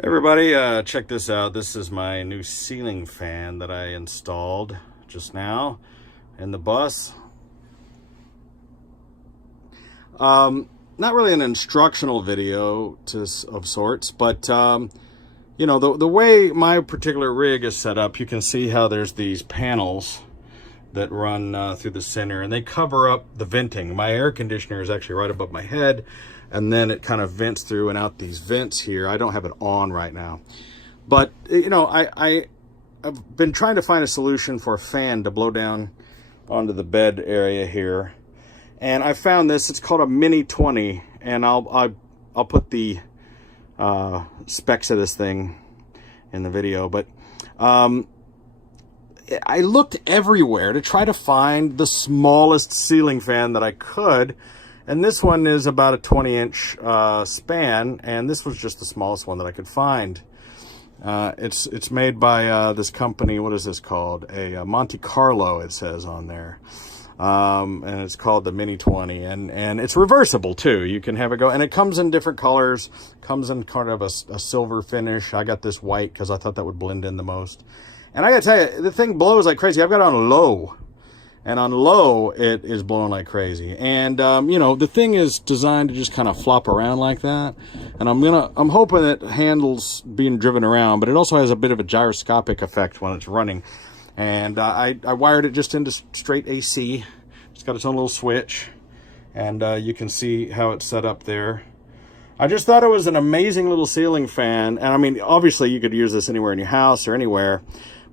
Hey everybody, check this out. This is my new ceiling fan that I installed just now in the bus. Not really an instructional video of sorts, but you know, the way my particular rig is set up, you can see how there's these panels that run through the center, and they cover up the venting. My air conditioner is actually right above my head, and then it kind of vents through and out these vents here. I don't have it on right now, but you know, I've been trying to find a solution for a fan to blow down onto the bed area here, and I found this. It's called a Mini 20, and I'll put the specs of this thing in the video, but I looked everywhere to try to find the smallest ceiling fan that I could, and this one is about a 20-inch span, and this was just the smallest one that I could find. It's made by this company. What is this called? A Monte Carlo, it says on there, and it's called the Mini 20, and it's reversible too. You can have it go, and it comes in different colors. Comes in kind of a silver finish. I got this white because I thought that would blend in the most. And I gotta tell you, the thing blows like crazy. I've got it on low, and on low, it is blowing like crazy. And, you know, the thing is designed to just kind of flop around like that. And I'm hoping it handles being driven around, but it also has a bit of a gyroscopic effect when it's running. And I wired it just into straight AC. It's got its own little switch, and you can see how it's set up there. I just thought it was an amazing little ceiling fan. And I mean, obviously you could use this anywhere in your house or anywhere,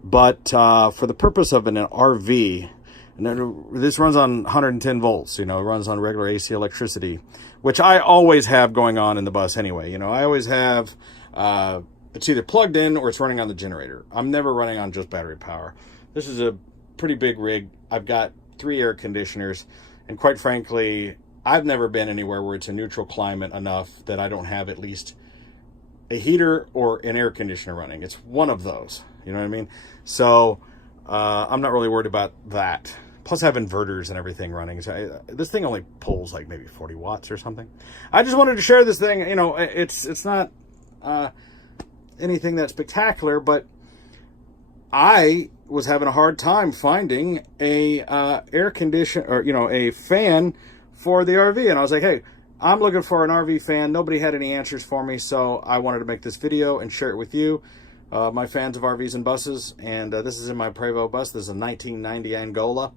but for the purpose of an RV, and this runs on 110 volts, you know, it runs on regular AC electricity, which I always have going on in the bus anyway. You know, I always have, it's either plugged in or it's running on the generator. I'm never running on just battery power. This is a pretty big rig. I've got 3 air conditioners, and quite frankly, I've never been anywhere where it's a neutral climate enough that I don't have at least a heater or an air conditioner running. It's one of those, you know what I mean? So I'm not really worried about that. Plus I have inverters and everything running. So this thing only pulls like maybe 40 watts or something. I just wanted to share this thing. You know, it's not anything that spectacular, but I was having a hard time finding a air conditioner, or, you know, a fan for the RV. And I was like, hey, I'm looking for an RV fan. Nobody had any answers for me, so I wanted to make this video and share it with you, my fans of RVs and buses. And this is in my Prevost bus. This is a 1990 Angola.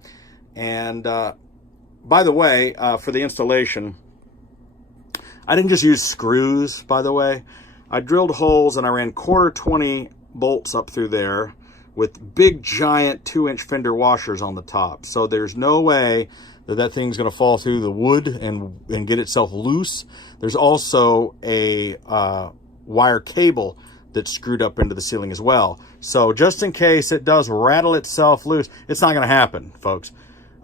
And by the way, for the installation, I didn't just use screws, by the way. I drilled holes and I ran 1/4 bolts up through there with big giant 2-inch fender washers on the top. So there's no way that thing's going to fall through the wood and get itself loose. There's also a wire cable that's screwed up into the ceiling as well. So just in case it does rattle itself loose, it's not going to happen, folks.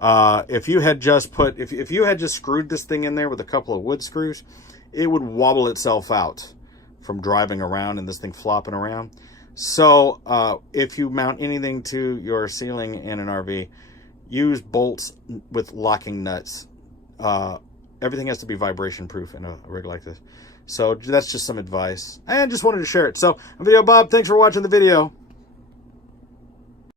If you had just if you had just screwed this thing in there with a couple of wood screws, it would wobble itself out from driving around and this thing flopping around. So if you mount anything to your ceiling in an RV, use bolts with locking nuts. Everything has to be vibration proof in a rig like this. So that's just some advice. And just wanted to share it. So, I'm Video Bob. Thanks for watching the video.